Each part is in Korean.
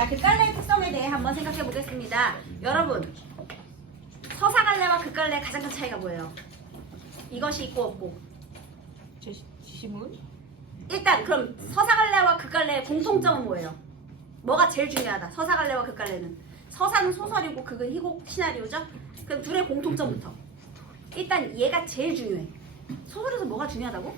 자, 극갈래의 특성에 대해 한번 생각해 보겠습니다. 여러분, 서사갈래와 극갈래의 가장 큰 차이가 뭐예요? 이것이 있고 없고. 제 지문? 일단 그럼 서사갈래와 극갈래의 공통점은 뭐예요? 뭐가 제일 중요하다? 서사갈래와 극갈래는 서사는 소설이고 극은 희곡 시나리오죠? 그럼 둘의 공통점부터 일단 얘가 제일 중요해 소설에서 뭐가 중요하다고?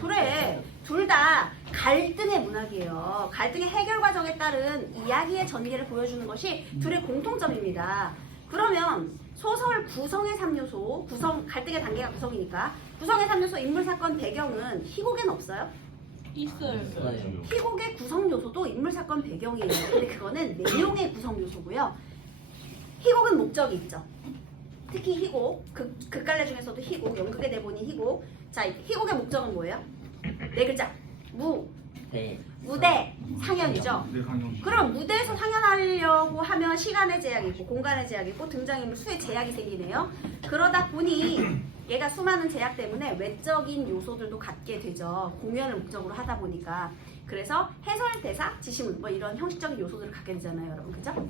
그래 둘 다 갈등의 문학이에요 갈등의 해결 과정에 따른 이야기의 전개를 보여주는 것이 둘의 공통점입니다 그러면 소설 구성의 3요소 구성 갈등의 단계가 구성이니까 구성의 3요소 인물 사건 배경은 희곡에는 없어요? 있어요. 희곡의 구성 요소도 인물 사건 배경이에요. 근데 그거는 내용의 구성 요소고요. 희곡은 목적이 있죠. 특히 희곡, 극, 극갈래 중에서도 희곡, 연극의 대본이 희곡. 자, 희곡의 목적은 뭐예요? 네 글자. 무, 네. 무대, 상연이죠. 상영. 그럼 무대에서 상연하려고 하면 시간의 제약이 있고 공간의 제약이 있고 등장인물 수의 제약이 생기네요. 그러다 보니 얘가 수많은 제약 때문에 외적인 요소들도 갖게 되죠. 공연을 목적으로 하다 보니까. 그래서 해설, 대사, 지시문 뭐 이런 형식적인 요소들을 갖게 되잖아요, 여러분. 그죠?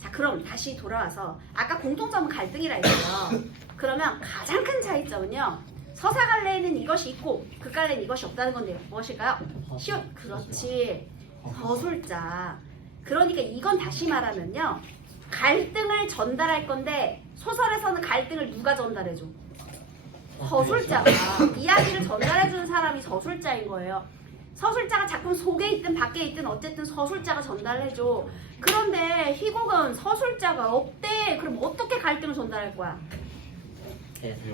자, 그럼 다시 돌아와서 아까 공통점은 갈등이라 했어요. 그러면 가장 큰 차이점은요. 서사 갈래에는 이것이 있고 극갈래는 이것이 없다는 건데요. 무엇일까요? 쉬운 그렇지. 서술자. 그러니까 이건 다시 말하면요. 갈등을 전달할 건데 소설에서는 갈등을 누가 전달해줘? 서술자가 이야기를 전달해주는 사람이 서술자인 거예요. 서술자가 작품 속에 있든 밖에 있든 어쨌든 서술자가 전달해줘. 그런데 희곡은 서술자가 없대. 그럼 어떻게 갈등을 전달할 거야?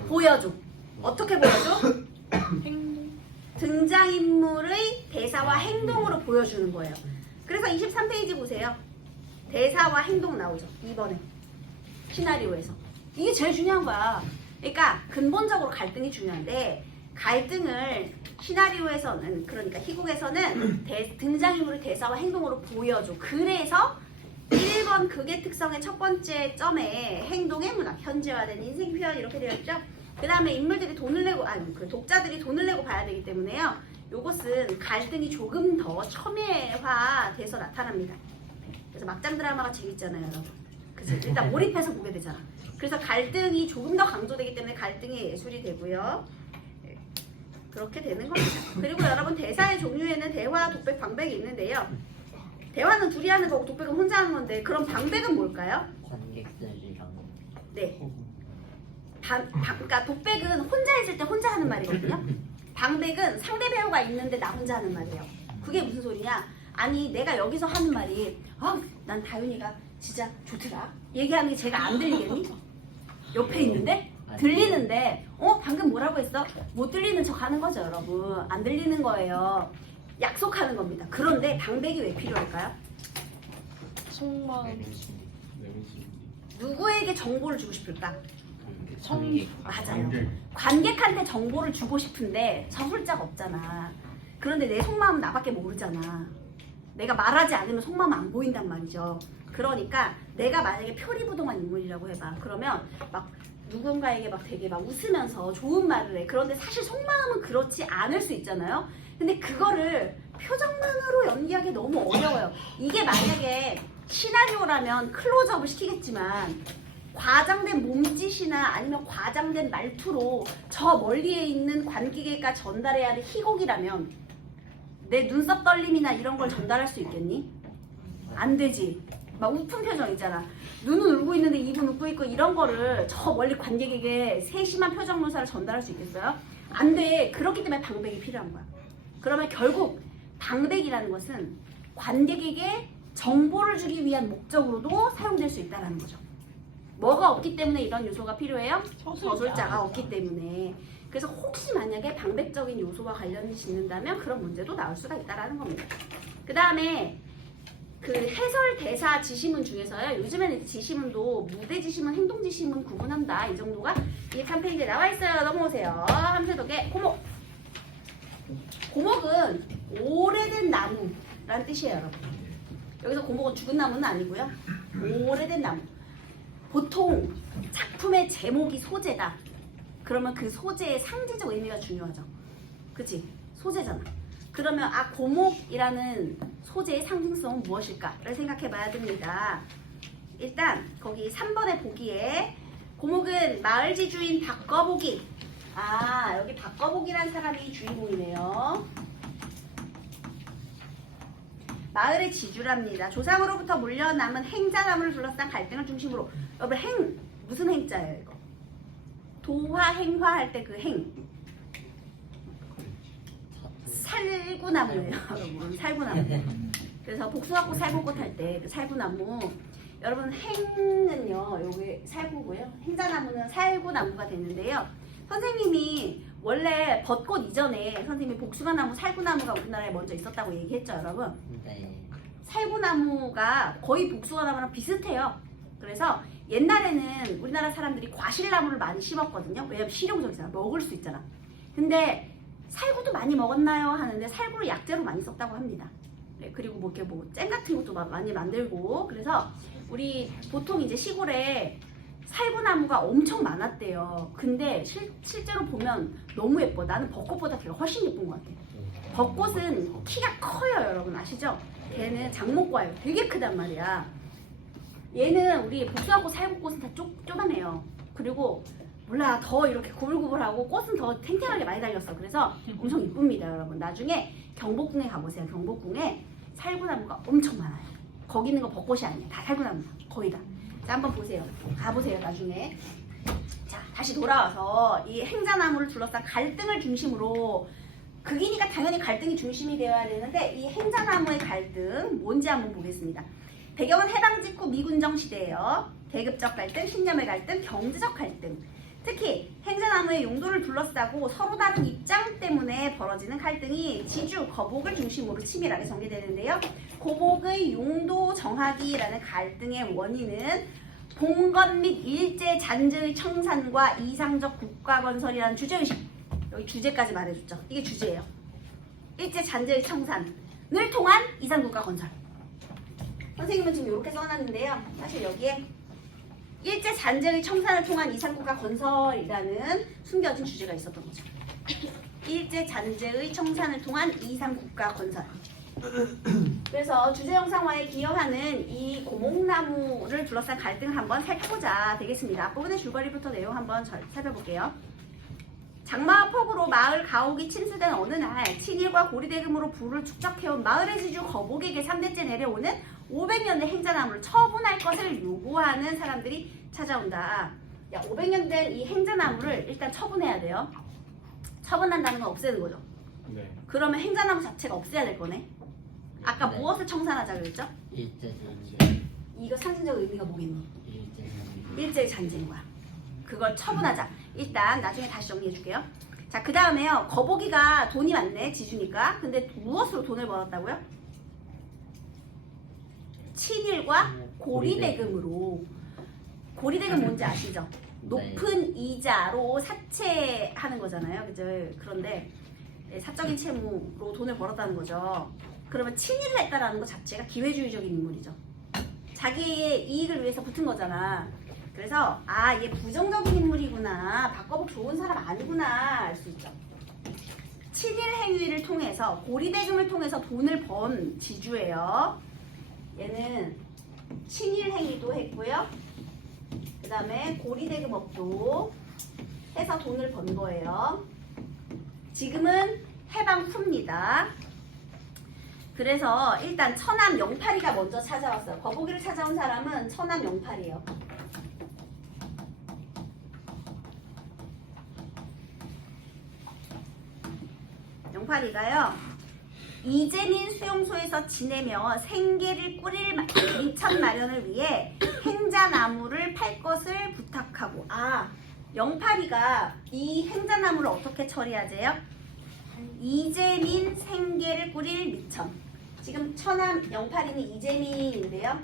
보여줘. 어떻게 보여줘? 행동. 등장인물의 대사와 행동으로 보여주는 거예요. 그래서 23페이지 보세요. 대사와 행동 나오죠. 2번에. 시나리오에서. 이게 제일 중요한 거야. 그러니까 근본적으로 갈등이 중요한데 갈등을 시나리오에서는 그러니까 희곡에서는 대- 등장인물의 대사와 행동으로 보여줘. 그래서 1번 극의 특성의 첫 번째 점에 행동의 문학, 현재화된 인생 표현 이렇게 되어 있죠. 그 다음에 인물들이 돈을 내고, 아니, 그 독자들이 돈을 내고 봐야 되기 때문에요. 요것은 갈등이 조금 더 첨예화돼서 나타납니다. 그래서 막장 드라마가 재밌잖아요, 여러분. 그래서 일단 몰입해서 보게 되잖아. 그래서 갈등이 조금 더 강조되기 때문에 갈등이 예술이 되고요. 네, 그렇게 되는 겁니다. 그리고 여러분 대사의 종류에는 대화, 독백, 방백이 있는데요. 대화는 둘이 하는 거고 독백은 혼자 하는 건데 그럼 방백은 뭘까요? 관객들이랑 네. 방, 방, 그러니까 독백은 혼자 있을 때 혼자 하는 말이거든요. 방백은 상대 배우가 있는데 나 혼자 하는 말이에요. 그게 무슨 소리냐? 아니 내가 여기서 하는 말이 아, 난 다윤이가 진짜 좋더라. 얘기하는 게 제가 안 들리겠니? 옆에 있는데 들리는데 어 방금 뭐라고 했어? 못 들리는 척 하는 거죠, 여러분. 안 들리는 거예요. 약속하는 겁니다. 그런데 방백이 왜 필요할까요? 속마음. 누구에게 정보를 주고 싶을까? 성의. 맞아요. 관객. 관객한테 정보를 주고 싶은데 서술자가 없잖아. 그런데 내 속마음 나밖에 모르잖아. 내가 말하지 않으면 속마음 안 보인단 말이죠. 그러니까 내가 만약에 표리부동한 인물이라고 해봐. 그러면 막 누군가에게 막 되게 막 웃으면서 좋은 말을 해. 그런데 사실 속마음은 그렇지 않을 수 있잖아요. 근데 그거를 표정만으로 연기하기 너무 어려워요. 이게 만약에 시나리오라면 클로즈업을 시키겠지만 과장된 몸짓이나 아니면 과장된 말투로 저 멀리에 있는 관객에게 전달해야 할 희곡이라면 내 눈썹 떨림이나 이런 걸 전달할 수 있겠니? 안 되지. 막 웃픈 표정 있잖아. 눈은 울고 있는데 입은 웃고 있고 이런 거를 저 멀리 관객에게 세심한 표정 묘사를 전달할 수 있겠어요? 안 돼. 그렇기 때문에 방백이 필요한 거야. 그러면 결국 방백이라는 것은 관객에게 정보를 주기 위한 목적으로도 사용될 수 있다는 거죠. 뭐가 없기 때문에 이런 요소가 필요해요? 서술자 가 없기 때문에. 그래서 혹시 만약에 방백적인 요소와 관련이 짓는다면 그런 문제도 나올 수가 있다라는 겁니다. 그 다음에 그 해설 대사 지시문 중에서요. 요즘에는 지시문도 무대 지시문, 행동 지시문 구분한다. 이 정도가 23페이지에 나와 있어요. 넘어오세요. 함세독의 고목. 고목은 오래된 나무라는 뜻이에요, 여러분. 여기서 고목은 죽은 나무는 아니고요. 오래된 나무. 보통 작품의 제목이 소재다. 그러면 그 소재의 상징적 의미가 중요하죠. 그치? 소재잖아. 그러면 아 고목이라는 소재의 상징성은 무엇일까를 생각해 봐야 됩니다. 일단 거기 3번에 보기에 고목은 마을 지주인 박거복이 아 여기 박거복이라는 사람이 주인공이네요. 마을의 지주랍니다. 조상으로부터 물려남은 행자나무를 둘러싼 갈등을 중심으로 여러분 행 무슨 행자예요 이거? 도화 행화 할 때 그 행 살구나무예요 여러분 살구나무 그래서 복숭아꽃 살구꽃 할때그 살구나무 여러분 행은요 여기 살구고요 행자나무는 살구나무가 되는데요 선생님이 원래 벚꽃 이전에 선생님이 복숭아나무 살구나무가 우리나라에 먼저 있었다고 얘기했죠 여러분 네. 살구나무가 거의 복숭아나무랑 비슷해요. 그래서 옛날에는 우리나라 사람들이 과실나무를 많이 심었거든요. 왜냐면 실용적이잖아. 먹을 수 있잖아. 근데 살구도 많이 먹었나요? 하는데 살구를 약재로 많이 썼다고 합니다. 네, 그리고 뭐 이렇게 뭐 잼 같은 것도 마- 많이 만들고 그래서 우리 보통 이제 시골에 살구나무가 엄청 많았대요. 근데 실, 실제로 보면 너무 예뻐. 나는 벚꽃보다 걔가 훨씬 예쁜 것 같아. 벚꽃은 키가 커요, 여러분 아시죠? 걔는 장목과예요. 되게 크단 말이야. 얘는 우리 복숭아꽃, 살구꽃은 다 쪼, 쪼만해요. 그리고 몰라 더 이렇게 구불구불하고 꽃은 더 탱탱하게 많이 달렸어. 그래서 엄청 이쁩니다, 여러분. 나중에 경복궁에 가보세요. 경복궁에 살구나무가 엄청 많아요. 거기 있는 거 벚꽃이 아니에요. 다 살구나무, 거의 다. 자, 한번 보세요. 가보세요, 나중에. 자, 다시 돌아와서 이 행자나무를 둘러싼 갈등을 중심으로 극이니까 당연히 갈등이 중심이 되어야 되는데 이 행자나무의 갈등 뭔지 한번 보겠습니다. 배경은 해방 직후 미군정 시대예요. 계급적 갈등, 신념의 갈등, 경제적 갈등. 특히 행자나무의 용도를 둘러싸고 서로 다른 입장 때문에 벌어지는 갈등이 지주, 거복을 중심으로 치밀하게 전개되는데요. 고복의 용도 정하기라는 갈등의 원인은 봉건 및 일제 잔재의 청산과 이상적 국가 건설이라는 주제의식 여기 주제까지 말해줬죠. 이게 주제예요. 일제 잔재의 청산을 통한 이상국가 건설. 선생님은 지금 이렇게 써놨는데요. 사실 여기에 일제 잔재의 청산을 통한 이상국가 건설이라는 숨겨진 주제가 있었던 거죠. 일제 잔재의 청산을 통한 이상국가 건설. 그래서 주제 영상화에 기여하는 이 고목나무를 둘러싼 갈등을 한번 살펴보자 되겠습니다. 앞부분의 줄거리부터 내용 한번 절- 살펴볼게요. 장마와 폭우로 마을 가옥이 침수된 어느 날 친일과 고리대금으로 부를 축적해온 마을의 지주 거복에게 3대째 내려오는 500년 된 행자나무를 처분할 것을 요구하는 사람들이 찾아온다. 야, 500년 된 이 행자나무를 일단 처분해야 돼요. 처분한다는 건 없애는 거죠. 네. 그러면 행자나무 자체가 없애야 될 거네. 아까 네. 무엇을 청산하자 그랬죠? 일제전쟁. 이거 상징적 의미가 뭐겠니? 일제전쟁. 일제의 잔쟁과 그걸 처분하자. 일단 나중에 다시 정리해 줄게요. 자, 그 다음에요. 거북이가 돈이 많네, 지주니까. 근데 무엇으로 돈을 벌었다고요? 친일과 고리대금으로. 고리대금 뭔지 아시죠? 높은 이자로 사채하는 거잖아요. 그죠? 그런데 네, 사적인 채무로 돈을 벌었다는 거죠. 그러면 친일을 했다라는 것 자체가 기회주의적인 인물이죠. 자기의 이익을 위해서 붙은 거잖아. 그래서 아 얘 부정적인 인물이구나 바꿔보 좋은 사람 아니구나 알 수 있죠. 친일 행위를 통해서 고리대금을 통해서 돈을 번 지주예요. 얘는 친일 행위도 했고요. 그 다음에 고리대금업도 해서 돈을 번 거예요. 지금은 해방 후입니다. 그래서 일단 처남 영팔이가 먼저 찾아왔어요. 거북이를 찾아온 사람은 처남 영팔이에요. 영팔이가요. 이재민 수용소에서 지내며 생계를 꾸릴 마- 민천 마련을 위해 행자나무를 팔 것을 부탁하고 아 영팔이가 이 행자나무를 어떻게 처리하재요? 이재민 생계를 꾸릴 미천. 지금 처남 영팔이는 이재민인데요.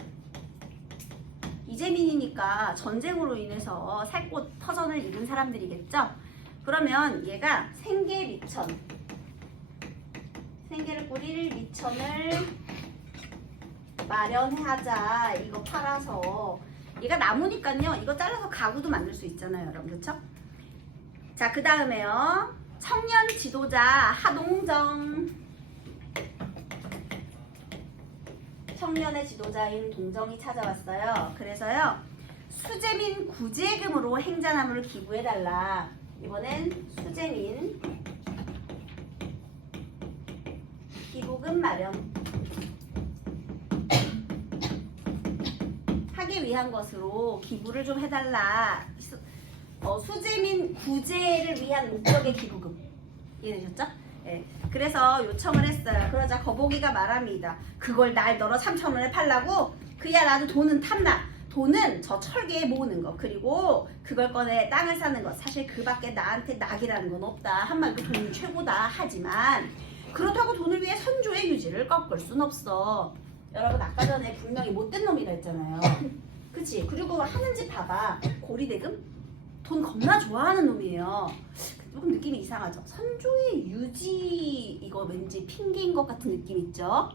이재민이니까 전쟁으로 인해서 살곳 터전을 잃은 사람들이겠죠? 그러면 얘가 생계 미천 생계를 뿌릴 미천을 마련하자. 이거 팔아서. 얘가 나무니까요. 이거 잘라서 가구도 만들 수 있잖아요 여러분. 그쵸? 자그 다음에요. 청년 지도자 하동정. 청년의 지도자인 동정이 찾아왔어요. 그래서요 수재민 구제금으로 행자나무를 기부해달라. 이번엔 수재민 기부금 마련 하기 위한 것으로 기부를 좀 해달라. 수, 어, 수재민 구제를 위한 목적의 기부금 이해되셨죠? 예. 그래서 요청을 했어요. 그러자 거북이가 말합니다. 그걸 날 널어 3천 원에 팔라고? 그야 나도 돈은 탐나. 돈은 저 철개에 모으는 거 그리고 그걸 꺼내 땅을 사는 것 사실 그 밖에 나한테 낙이라는 건 없다 한마디로 돈이 최고다 하지만 그렇다고 돈을 위해 선조의 유지를 꺾을 순 없어. 여러분 아까 전에 분명히 못된 놈이라 했잖아요. 그치? 그리고 하는 짓 봐봐. 고리대금? 돈 겁나 좋아하는 놈이에요. 조금 느낌이 이상하죠. 선조의 유지 이거 왠지 핑계인 것 같은 느낌 있죠?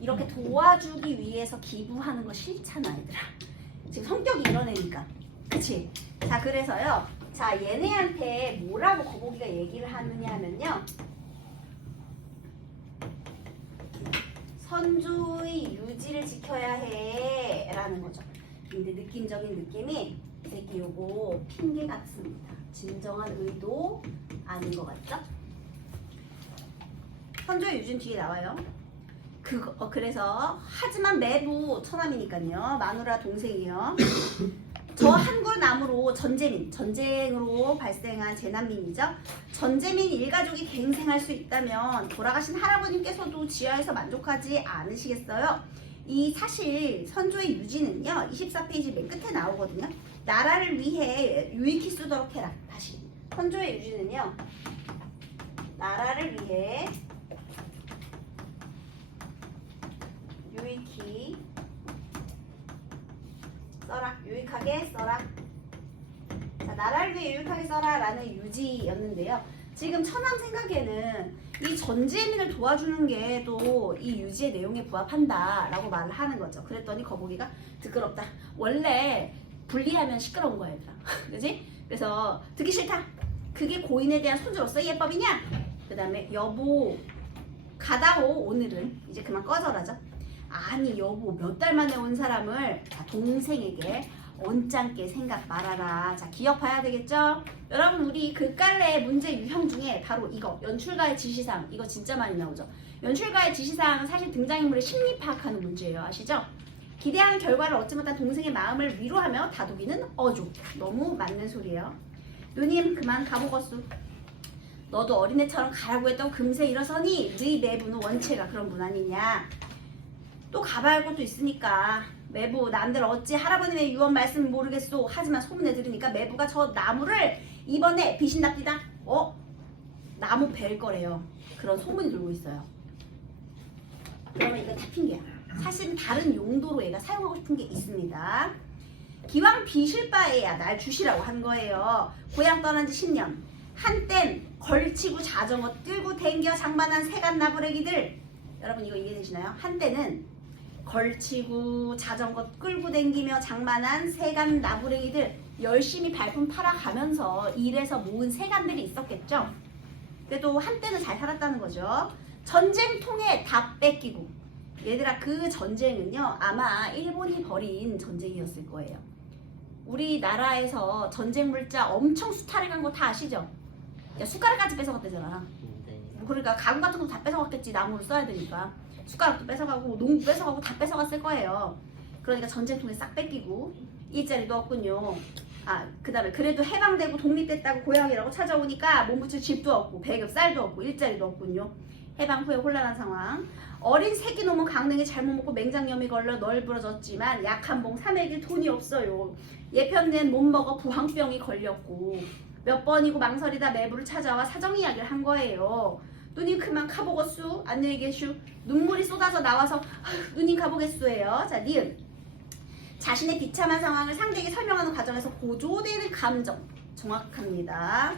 이렇게 도와주기 위해서 기부하는 거 싫잖아 얘들아. 지금 성격이 이런 애니까. 그치? 자 그래서요. 자 얘네한테 뭐라고 거북이가 얘기를 하느냐 하면요 선조의 유지를 지켜야 해 라는 거죠. 근데 느낌적인 느낌이 이 새끼 요거 핑계 같습니다. 진정한 의도 아닌 것 같죠? 선조의 유진 뒤에 나와요. 그거 어, 그래서 하지만 매부 처남이니까요. 마누라 동생이요 저 한 그루 나무로 전재민 전쟁으로 발생한 재난민이죠. 전재민 일가족이 갱생할 수 있다면 돌아가신 할아버님께서도 지하에서 만족하지 않으시겠어요? 이 사실 선조의 유지는요 24페이지 맨 끝에 나오거든요. 나라를 위해 유익히 쓰도록 해라. 다시 선조의 유지는요 나라를 위해 유익히 써라. 유익하게 써라. 자 나라를 위해 유익하게 써라 라는 유지였는데요. 지금 처남 생각에는 이 전재민을 도와주는 게 또 이 유지의 내용에 부합한다 라고 말을 하는 거죠. 그랬더니 거북이가 부끄럽다. 원래 분리하면 시끄러운 거야 얘들아. 그지? 그래서 듣기 싫다. 그게 고인에 대한 손주로서 예법이냐? 그 다음에 여보 가다오. 오늘은. 이제 그만 꺼져라죠 아니 여보 몇 달 만에 온 사람을 자, 동생에게 언짢게 생각 말아라. 자 기억 봐야 되겠죠? 여러분 우리 그 깔래 문제 유형 중에 바로 이거 연출가의 지시사항 이거 진짜 많이 나오죠. 연출가의 지시사항은 사실 등장인물의 심리 파악하는 문제예요. 아시죠? 기대하는 결과를 얻지 못한 동생의 마음을 위로하며 다독이는 어조. 너무 맞는 소리예요. 누님 그만 가보겠수. 너도 어린애처럼 가라고 했던 금세 일어서니 네 내부는 원체가 그런 분 아니냐. 또 가봐야 할 것도 있으니까. 매부 남들 어찌 할아버님의 유언 말씀 모르겠소. 하지만 소문에 들으니까 매부가 저 나무를 이번에 비신답디다. 어? 나무 벨 거래요. 그런 소문이 돌고 있어요. 그러면 이거 다 핑계야. 사실은 다른 용도로 얘가 사용하고 싶은 게 있습니다. 기왕 비실 바에야 날 주시라고 한 거예요. 고향 떠난 지 10년. 한땐 걸치고 자전거 끌고 댕겨 장만한 세간 나부레기들. 여러분 이거 이해되시나요? 한때는 걸치고 자전거 끌고 댕기며 장만한 세간 나부랭이들 열심히 발품 팔아가면서 일해서 모은 세간들이 있었겠죠. 그래도 한때는 잘 살았다는 거죠. 전쟁통에 다 뺏기고 얘들아 그 전쟁은요 아마 일본이 벌인 전쟁이었을 거예요. 우리나라에서 전쟁 물자 엄청 수탈해간 거 다 아시죠? 야, 숟가락까지 뺏어갔대잖아. 네. 그러니까 가구 같은 것도 다 뺏어갔겠지 나무를 써야 되니까 숟가락도 뺏어가고 농구 뺏어가고 다 뺏어갔을 거예요. 그러니까 전쟁통에 싹 뺏기고 일자리도 없군요. 아 그 다음에 그래도 해방되고 독립됐다고 고향이라고 찾아오니까 몸 붙일 집도 없고 배급 쌀도 없고 일자리도 없군요. 해방 후에 혼란한 상황. 어린 새끼 놈은 강릉에 잘못 먹고 맹장염이 걸려 널브러졌지만 약한 봉 삼액일 돈이 없어요. 예편된 못 먹어 부항병이 걸렸고 몇 번이고 망설이다 매부를 찾아와 사정 이야기를 한 거예요. 누님 그만 가보겠수? 안녕히 계슈. 눈물이 쏟아져 나와서 누님 가보겠수예요. 자, 니은. 자신의 비참한 상황을 상대에게 설명하는 과정에서 고조되는 감정. 정확합니다.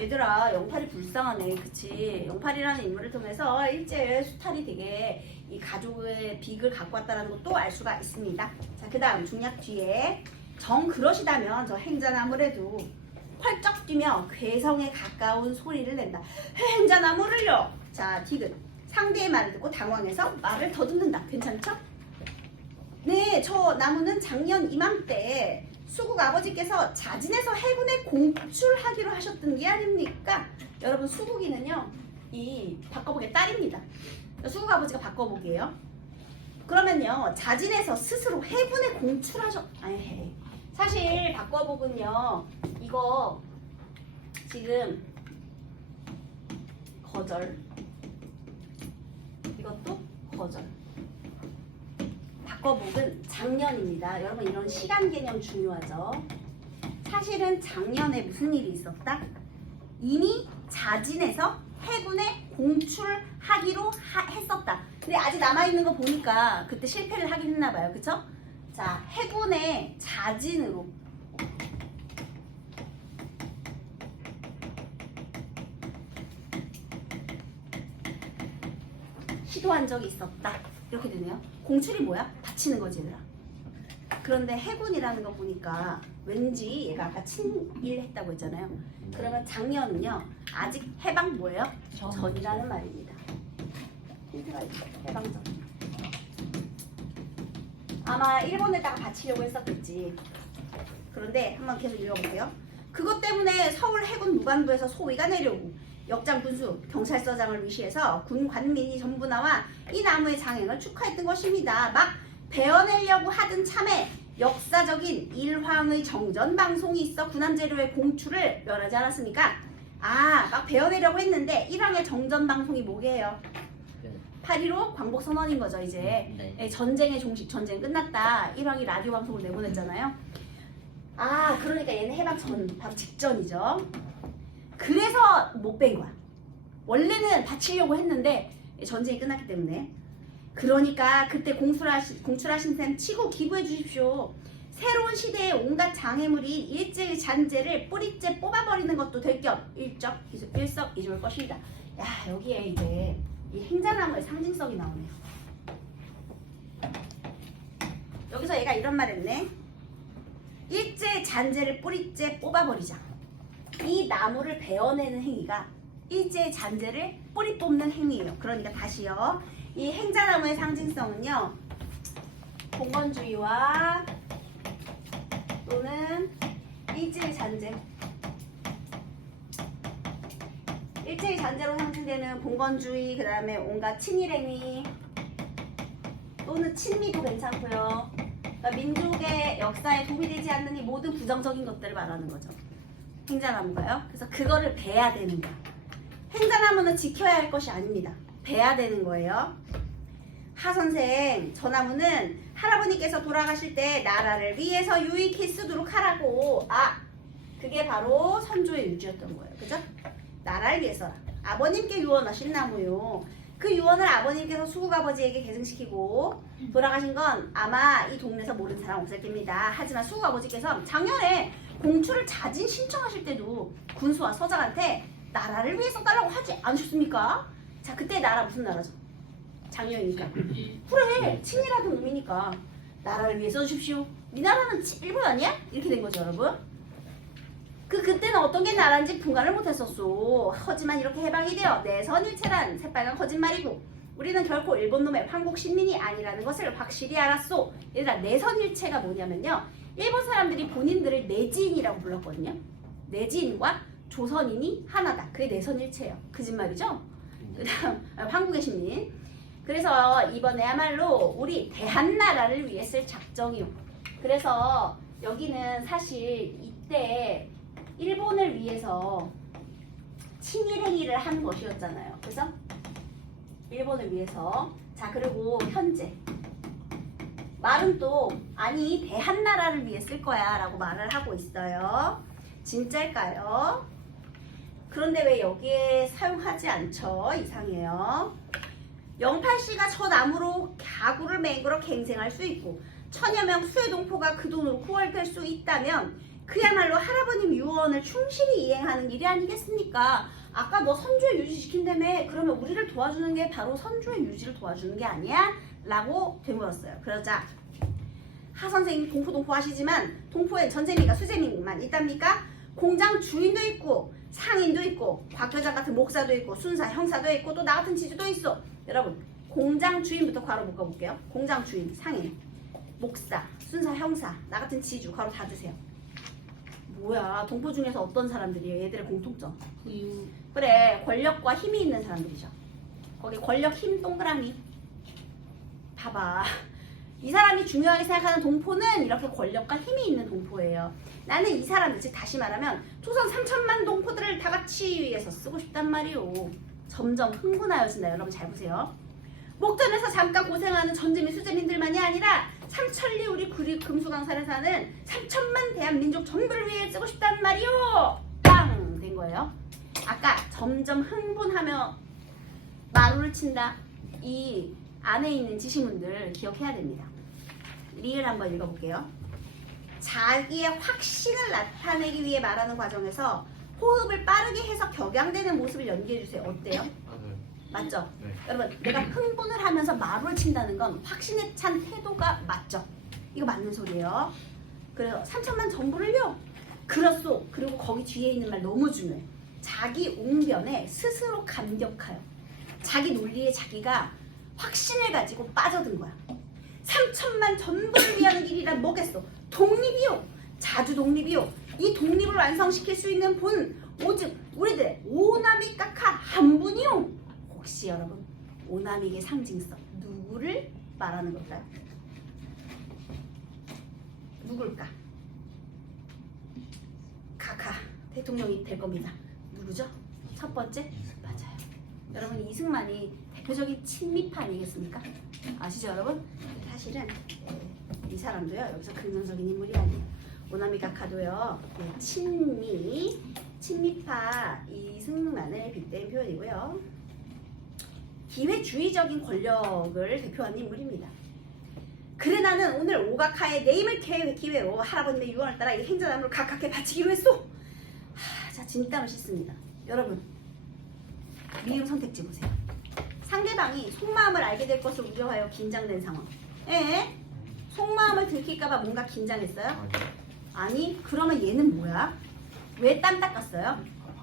얘들아, 영팔이 불쌍하네. 그치? 영팔이라는 인물을 통해서 일제 수탈이 되게 이 가족의 빅을 갖고 왔다는 것도 알 수가 있습니다. 자, 그 다음 중약 뒤에 정 그러시다면 저 행자나무래도 펄쩍 뛰며 괴성에 가까운 소리를 낸다. 행자나무를요. 자, 디귿. 상대의 말을 듣고 당황해서 말을 더듬는다. 괜찮죠? 근데 저 나무는 작년 이맘때 수국 아버지께서 자진해서 해군에 공출하기로 하셨던 게 아닙니까? 여러분 수국이는요 이 바꿔보기의 딸입니다. 수국 아버지가 바꿔보기예요. 그러면요 자진해서 스스로 해군에 공출하셨 아니 사실 바꿔보군요 이거 지금 거절 이것도 거절 바꿔복은 작년입니다. 여러분 이런 시간 개념 중요하죠. 사실은 작년에 무슨 일이 있었다? 이미 자진해서 해군에 공출하기로 하- 했었다. 근데 아직 남아있는 거 보니까 그때 실패를 하긴 했나 봐요. 그쵸? 자, 해군의 자진으로 시도한 적이 있었다. 이렇게 되네요. 공출이 뭐야? 다치는 거지, 얘들아. 그런데 해군이라는 거 보니까 왠지 얘가 아까 친일했다고 했잖아요. 그러면 작년은요, 아직 해방 뭐예요? 전. 전이라는 말입니다. 힌트가. 해방전. 아마 일본에다가 바치려고 했었겠지. 그런데 한번 계속 읽어볼게요. 그것 때문에 서울 해군 무관부에서 소위가 내려오고 역장 군수 경찰서장을 위시해서 군 관민이 전부 나와 이 나무의 장행을 축하했던 것입니다. 막 베어내려고 하던 참에 역사적인 일황의 정전 방송이 있어 군함재료의 공출을 면하지 않았습니까? 아, 막 베어내려고 했는데 일황의 정전 방송이 뭐게요? 8.15 광복 선언인 거죠, 이제. 네. 예, 전쟁의 종식 전쟁 끝났다. 일왕이 라디오 방송을 내보냈잖아요. 아, 그러니까 얘는 해방 전 바로 직전이죠. 그래서 못 뺀 거야. 원래는 바치려고 했는데 전쟁이 끝났기 때문에. 그러니까 그때 공출하신, 공출하신 셈 치고 기부해 주십시오. 새로운 시대의 온갖 장애물인 일제의 잔재를 뿌리째 뽑아버리는 것도 될 겸 일적 일석이조일 것입니다. 야 여기에 이제 이 행자나무의 상징성이 나오네요. 여기서 얘가 이런 말 했네. 일제 잔재를 뿌리째 뽑아버리자. 이 나무를 베어내는 행위가 일제 잔재를 뿌리 뽑는 행위예요. 그러니까 다시요. 이 행자나무의 상징성은요. 공건주의와 또는 일제의 잔재. 일제의 잔재로 상징되는 봉건주의, 그 다음에 온갖 친일행위, 또는 친미도 괜찮고요. 그러니까 민족의 역사에 도움이 되지 않는 이 모든 부정적인 것들을 말하는 거죠. 행자나무가요. 그래서 그거를 베야 되는 거야. 행자나무는 지켜야 할 것이 아닙니다. 베야 되는 거예요. 하 선생, 저 나무는 할아버님께서 돌아가실 때 나라를 위해서 유익히 쓰도록 하라고. 아, 그게 바로 선조의 유지였던 거예요. 그죠? 나라를 위해서라. 아버님께 유언하신 나무요. 그 유언을 아버님께서 수국 아버지에게 계승시키고 돌아가신 건 아마 이 동네에서 모르는 사람 없을 겁니다. 하지만 수국 아버지께서 작년에 공출을 자진 신청하실 때도 군수와 서장한테 나라를 위해서 달라고 하지 않으셨습니까? 자, 그때 나라 무슨 나라죠? 작년이니까. 그래, 친이라던 의미니까 나라를 위해 써주십시오. 네 나라는 치- 일본 아니야? 이렇게 된 거죠, 여러분. 그 그때는 어떤 게 나라인지 분간을 못했었소. 하지만 이렇게 해방이 되어 내선일체란 새빨간 거짓말이고 우리는 결코 일본 놈의 황국 신민이 아니라는 것을 확실히 알았소. 얘들아 내선일체가 뭐냐면요. 일본 사람들이 본인들을 내지인이라고 불렀거든요. 내지인과 조선인이 하나다. 그게 내선일체예요. 거짓말이죠? 그다음 아, 한국의 시민. 그래서 이번에야말로 우리 대한나라를 위해 쓸 작정이요. 그래서 여기는 사실 이때 일본을 위해서 친일행위를 한 것이었잖아요. 그죠? 일본을 위해서. 자 그리고 현재 말은 또 아니 대한나라를 위해 쓸 거야 라고 말을 하고 있어요. 진짜일까요? 그런데 왜 여기에 사용하지 않죠? 이상해요. 영팔씨가 저 나무로 가구를 맹그러 갱생할 수 있고 천여 명 수해동포가 그 돈으로 구월될 수 있다면 그야말로 할아버님 유언을 충실히 이행하는 일이 아니겠습니까? 아까 너 선조의 유지 시킨다며 그러면 우리를 도와주는 게 바로 선조의 유지를 도와주는 게 아니야? 라고 되물었어요. 그러자 하 선생님 동포 동포 하시지만 동포엔 전재민과 수재민만 있답니까? 공장 주인도 있고 상인도 있고 곽교장 같은 목사도 있고 순사 형사도 있고 또 나 같은 지주도 있어. 여러분 공장 주인부터 괄호 묶어볼게요. 공장 주인 상인 목사, 순사, 형사, 나 같은 지주 가로 닫으세요. 뭐야 동포 중에서 어떤 사람들이에요? 얘들의 공통점. 그래 권력과 힘이 있는 사람들이죠. 거기 권력, 힘 동그라미. 봐봐. 이 사람이 중요하게 생각하는 동포는 이렇게 권력과 힘이 있는 동포예요. 나는 이 사람들, 즉 다시 말하면 조선 3천만 동포들을 다 같이 위해서 쓰고 싶단 말이오. 점점 흥분하여진다. 여러분 잘 보세요. 목전에서 잠깐 고생하는 전재민 수재민들만이 아니라 삼천리 우리 구리 금수강산에 사는 3천만 대한민족 전부를 위해 쓰고 싶단 말이오. 빵! 된 거예요. 아까 점점 흥분하며 마루를 친다. 이 안에 있는 지시문들 기억해야 됩니다. 리을 한번 읽어볼게요. 자기의 확신을 나타내기 위해 말하는 과정에서 호흡을 빠르게 해서 격양되는 모습을 연기해주세요. 어때요? 맞죠? 네. 여러분, 내가 흥분을 하면서 마루를 친다는 건 확신에 찬 태도가 맞죠? 이거 맞는 소리예요. 그래서 3천만 정보를요. 그렇소. 그리고 거기 뒤에 있는 말 너무 중요해. 자기 웅변에 스스로 감격하여. 자기 논리에 자기가 확신을 가지고 빠져든 거야. 3천만 전부를 위하는 길이란 뭐겠어? 독립이요. 자주 독립이요. 이 독립을 완성시킬 수 있는 분 오직 우리들의 오나미 까카 한 분이요. 혹시 여러분 오나미의 상징성 누구를 말하는 걸까요? 누굴까? 카카 대통령이 될 겁니다. 누구죠? 첫 번째 맞아요. 여러분 이승만이 대표적인 친미파 아니겠습니까? 아시죠 여러분? 사실은 예, 이 사람도요 여기서 긍정적인 인물이 아니에요. 오나미 카카도요 예, 친미 친미파 이승만을 빗댄 표현이고요. 기회주의적인 권력을 대표하는 인물입니다. 그래 나는 오늘 오가카의 네임을 기회, 기회로 할아버님의 유언을 따라 이 행자나무를 가깝게 바치기로 했소. 하, 자 진땀을 씻습니다. 여러분 미음 선택지 보세요. 상대방이 속마음을 알게 될 것을 우려하여 긴장된 상황. 에? 속마음을 들킬까봐 뭔가 긴장했어요? 아니. 그러면 얘는 뭐야? 왜 땀 닦았어요?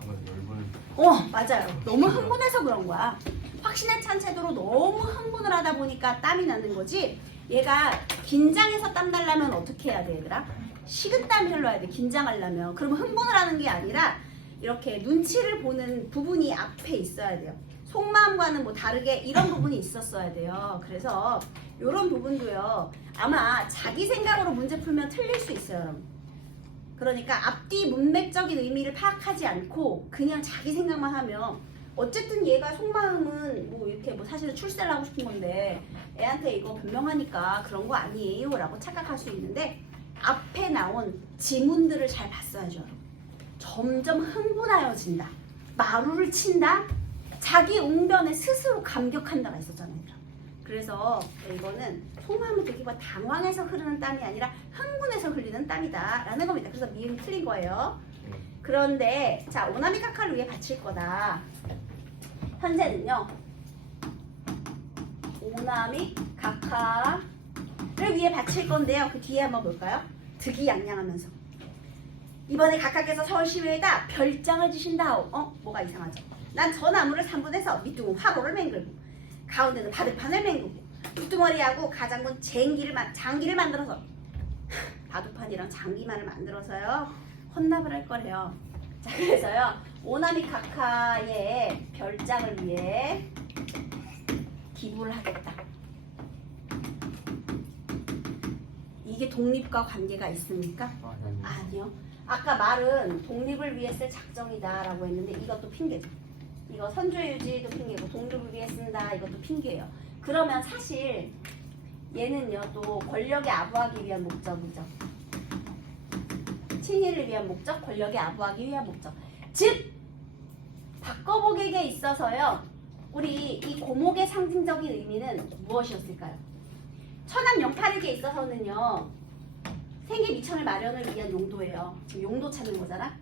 열분을 어 맞아요 너무 흥분해서 그런 거야 확신에 찬 태도로 너무 흥분을 하다 보니까 땀이 나는 거지 얘가 긴장해서 땀 날려면 어떻게 해야 돼 얘들아 식은땀이 흘러야 돼 긴장하려면 그러면 흥분을 하는 게 아니라 이렇게 눈치를 보는 부분이 앞에 있어야 돼요 속마음과는 뭐 다르게 이런 부분이 있었어야 돼요. 그래서 이런 부분도요 아마 자기 생각으로 문제 풀면 틀릴 수 있어요 여러분. 그러니까 앞뒤 문맥적인 의미를 파악하지 않고 그냥 자기 생각만 하면 어쨌든 얘가 속마음은 뭐 이렇게 뭐 사실은 출세를 하고 싶은 건데 애한테 이거 변명하니까 그런 거 아니에요 라고 착각할 수 있는데 앞에 나온 지문들을 잘 봤어야죠 점점 흥분하여진다. 마루를 친다 자기 웅변에 스스로 감격한다가 있었잖아요 그래서 이거는 속마음을 들기보다 당황해서 흐르는 땀이 아니라 흥분해서 흘리는 땀이다 라는 겁니다. 그래서 미음이 틀린 거예요. 네. 그런데 자 오나미 카카를 위해 바칠 거다. 현재는요 오나미 카카를 위해 바칠 건데요. 그 뒤에 한번 볼까요? 득이양양하면서. 이번에 각하께서 서울시의회에다 별장을 주신다오 어? 뭐가 이상하죠 난 저 나무를 3분해서 밑둥은 화로를 맹글고 가운데는 바둑판을 맹글고 뚝뚱어리하고 가장군 쟁기를 만 장기를 만들어서 바둑판이랑 장기만을 만들어서요 혼납을 할 거래요. 자 그래서요 오나미 카카의 별장을 위해 기부를 하겠다. 이게 독립과 관계가 있습니까? 아니. 아니요. 아까 말은 독립을 위해 쓸 작정이다 라고 했는데 이것도 핑계죠. 이거 선조의 유지도 핑계고 위해 쓴다 이것도 핑계예요. 그러면 사실 얘는요 또 권력에 아부하기 위한 목적이죠. 친일을 위한 목적, 권력에 아부하기 위한 목적. 즉 바꿔보기에 있어서요. 우리 이 고목의 상징적인 의미는 무엇이었을까요? 천안 영팔에게 있어서는요. 생계 미천을 마련을 위한 용도예요. 용도 찾는 거잖아.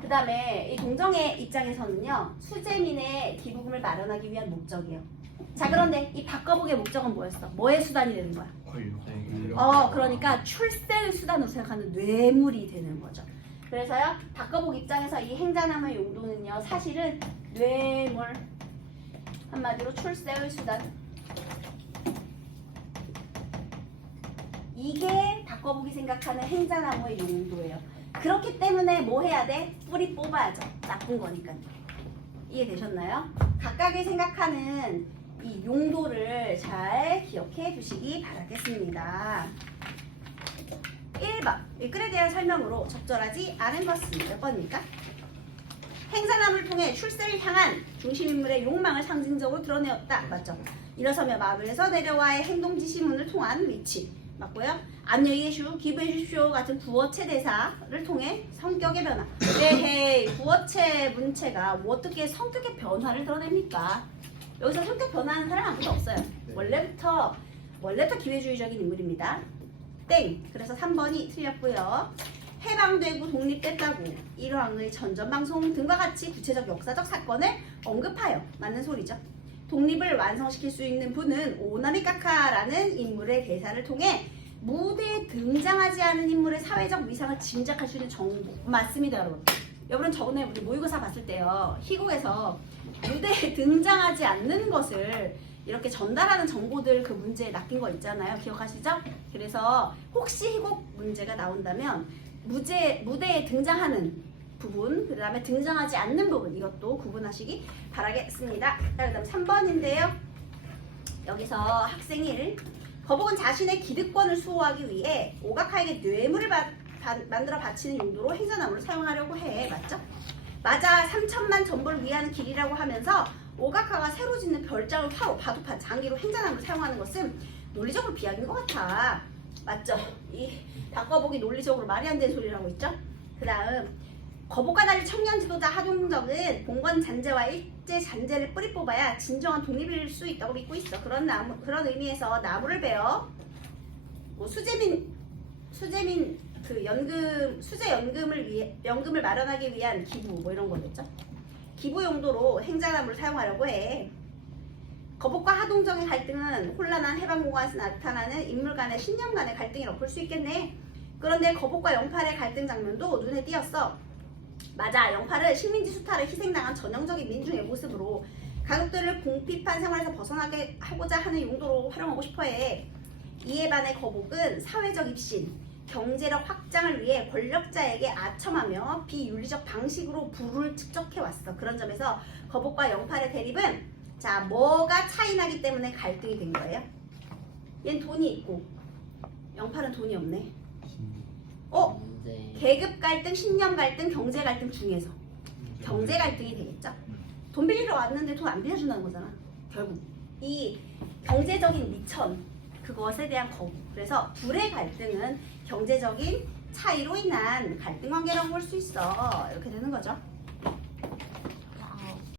그 다음에 이 동정의 입장에서는요. 수재민의 기부금을 마련하기 위한 목적이에요. 자 그런데 이 바꿔보기의 목적은 뭐였어? 뭐의 수단이 되는 거야? 권력. 어, 그러니까 출세의 수단으로 생각하는 뇌물이 되는 거죠. 그래서요, 바꿔복 입장에서 이 행자나무의 용도는요, 사실은 뇌물, 한마디로 출세의 수단. 이게 바꿔보기 생각하는 행자나무의 용도예요. 그렇기 때문에 뭐 해야 돼? 뿌리 뽑아야죠. 나쁜 거니까. 이해되셨나요? 각각의 생각하는 이 용도를 잘 기억해 두시기 바라겠습니다. 1번 일글에 대한 설명으로 적절하지 않은 것은 몇 번입니까? 행사남을 통해 출세를 향한 중심인물의 욕망을 상징적으로 드러내었다. 맞죠? 일어서며 마을에서 내려와의 행동 지시문을 통한 위치. 맞고요. 안녕히 계슈, 기부해 주십시오 같은 구어체 대사를 통해 성격의 변화. 에헤이, 구어체 문체가 뭐 어떻게 성격의 변화를 드러냅니까? 여기서 성격 변화하는 사람 아무도 없어요. 원래부터 원래부터 기회주의적인 인물입니다. 땡. 그래서 3번이 틀렸고요. 해방되고 독립됐다고 일왕의 전전방송 등과 같이 구체적 역사적 사건을 언급하여 맞는 소리죠. 독립을 완성시킬 수 있는 분은 오나미 카카라는 인물의 대사를 통해 무대에 등장하지 않은 인물의 사회적 위상을 짐작할 수 있는 정보. 맞습니다 여러분. 여러분 저번에 우리 모의고사 봤을 때요. 희곡에서 무대에 등장하지 않는 것을 이렇게 전달하는 정보들 그 문제에 낚인 거 있잖아요. 기억하시죠? 그래서 혹시 희곡 문제가 나온다면 무대, 무대에 등장하는 부분, 그 다음에 등장하지 않는 부분 이것도 구분하시기 바라겠습니다. 자, 그 다음 3번인데요. 여기서 학생 1 거북은 자신의 기득권을 수호하기 위해 오가카에게 뇌물을 바- 바- 만들어 바치는 용도로 행사나무를 사용하려고 해. 맞죠? 맞아 3천만 전보를 위하는 길이라고 하면서 오가카가 새로 짓는 별장을 타고 바둑판 장기로 행사나무를 사용하는 것은 논리적으로 비약인 것 같아. 맞죠? 이 바꿔보기 논리적으로 말이 안 되는 소리라고 있죠? 그 다음 거북과 달리 청년 지도자 하동적은 봉건 잔재와 일제 잔재를 뿌리 뽑아야 진정한 독립일 수 있다고 믿고 있어. 그런 나무 그런 의미에서 나무를 베어 뭐 수재민 수재민 그 연금 수재 연금을 위해 연금을 마련하기 위한 기부 뭐 이런 거겠죠? 기부 용도로 행자나무를 사용하려고 해. 거북과 하동정의 갈등은 혼란한 해방 공간에서 나타나는 인물 간의 신념 간의 갈등이라고 볼 수 있겠네. 그런데 거북과 영팔의 갈등 장면도 눈에 띄었어. 맞아, 영팔은 식민지 수탈에 희생당한 전형적인 민중의 모습으로 가족들을 공핍한 생활에서 벗어나게 하고자 하는 용도로 활용하고 싶어해. 이에 반해 거북은 사회적 입신, 경제력 확장을 위해 권력자에게 아첨하며 비윤리적 방식으로 부를 축적해 왔어. 그런 점에서 거북과 영팔의 대립은 자 뭐가 차이나기 때문에 갈등이 된 거예요? 얜 돈이 있고 영팔은 돈이 없네. 어? 문제 계급 갈등, 신념 갈등, 경제 갈등 중에서 경제 갈등이 되겠죠. 돈 빌리러 왔는데 돈 안 빌려준다는 거잖아. 결국 이 경제적인 미천 그것에 대한 거부. 그래서 둘의 갈등은 경제적인 차이로 인한 갈등 관계라고 볼 수 있어. 이렇게 되는 거죠.